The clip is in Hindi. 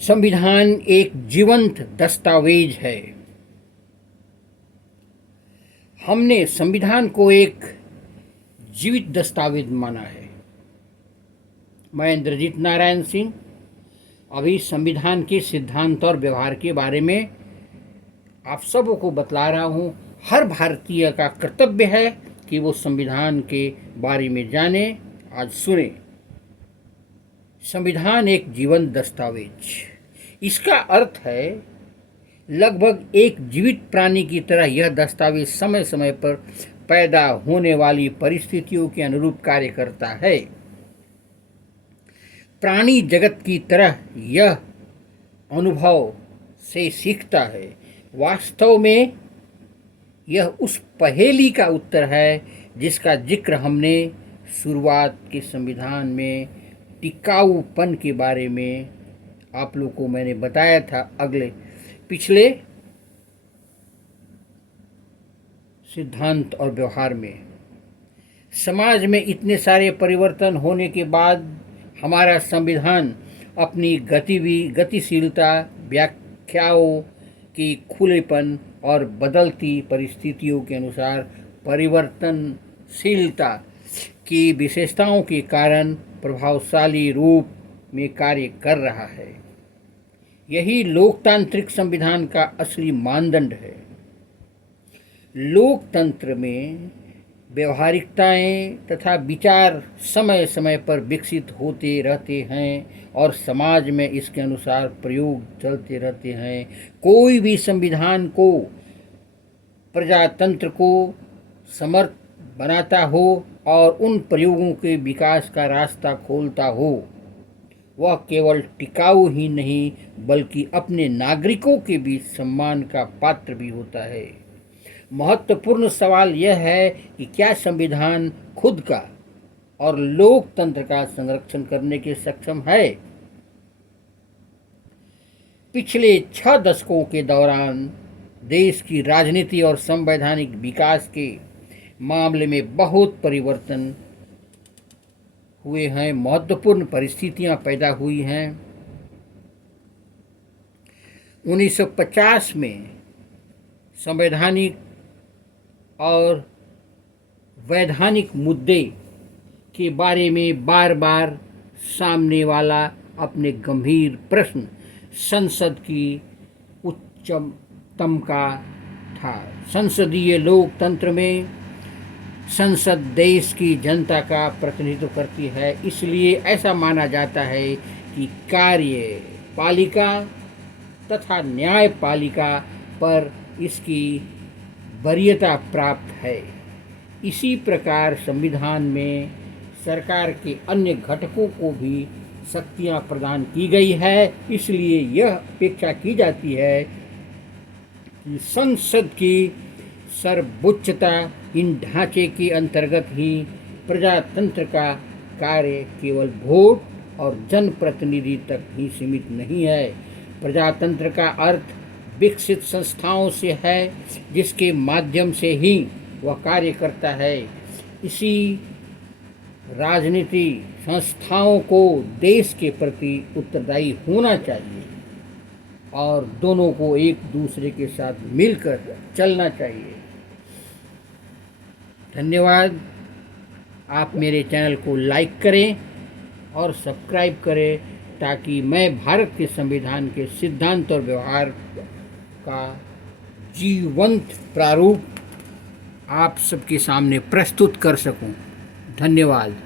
संविधान एक जीवंत दस्तावेज है। हमने संविधान को एक जीवित दस्तावेज माना है। मैं इंद्रजीत नारायण सिंह अभी संविधान के सिद्धांत और व्यवहार के बारे में आप सबों को बतला रहा हूँ। हर भारतीय का कर्तव्य है कि वो संविधान के बारे में जाने। आज सुने। संविधान एक जीवंत दस्तावेज, इसका अर्थ है लगभग एक जीवित प्राणी की तरह यह दस्तावेज समय समय पर पैदा होने वाली परिस्थितियों के अनुरूप कार्य करता है। प्राणी जगत की तरह यह अनुभव से सीखता है। वास्तव में यह उस पहेली का उत्तर है जिसका जिक्र हमने शुरुआत के संविधान में टिकाऊपन के बारे में आप लोगों को मैंने बताया था पिछले सिद्धांत और व्यवहार में। समाज में इतने सारे परिवर्तन होने के बाद हमारा संविधान अपनी गतिशीलता, व्याख्याओं की खुलेपन और बदलती परिस्थितियों के अनुसार परिवर्तनशीलता की विशेषताओं के कारण प्रभावशाली रूप में कार्य कर रहा है। यही लोकतांत्रिक संविधान का असली मानदंड है। लोकतंत्र में व्यवहारिकताएं तथा विचार समय समय पर विकसित होते रहते हैं और समाज में इसके अनुसार प्रयोग चलते रहते हैं। कोई भी संविधान को प्रजातंत्र को समर्थ बनाता हो और उन प्रयोगों के विकास का रास्ता खोलता हो, वह केवल टिकाऊ ही नहीं बल्कि अपने नागरिकों के बीच सम्मान का पात्र भी होता है। महत्वपूर्ण सवाल यह है कि क्या संविधान खुद का और लोकतंत्र का संरक्षण करने के सक्षम है। पिछले 6 दशकों के दौरान देश की राजनीति और संवैधानिक विकास के मामले में बहुत परिवर्तन हुए हैं। महत्वपूर्ण परिस्थितियां पैदा हुई हैं। 1950 में संवैधानिक और वैधानिक मुद्दे के बारे में बार बार सामने वाला अपने गंभीर प्रश्न संसद की उच्चतम का था। संसदीय लोकतंत्र में संसद देश की जनता का प्रतिनिधित्व करती है, इसलिए ऐसा माना जाता है कि कार्यपालिका तथा न्यायपालिका पर इसकी वरीयता प्राप्त है। इसी प्रकार संविधान में सरकार के अन्य घटकों को भी शक्तियां प्रदान की गई है। इसलिए यह अपेक्षा की जाती है कि संसद की सर्वोच्चता इन ढांचे के अंतर्गत ही प्रजातंत्र का कार्य केवल वोट और जनप्रतिनिधि तक ही सीमित नहीं है। प्रजातंत्र का अर्थ विकसित संस्थाओं से है जिसके माध्यम से ही वह कार्य करता है। इसी राजनीति संस्थाओं को देश के प्रति उत्तरदायी होना चाहिए और दोनों को एक दूसरे के साथ मिलकर चलना चाहिए। धन्यवाद। आप मेरे चैनल को लाइक करें और सब्सक्राइब करें ताकि मैं भारत के संविधान के सिद्धांत और व्यवहार का जीवंत प्रारूप आप सबके सामने प्रस्तुत कर सकूं। धन्यवाद।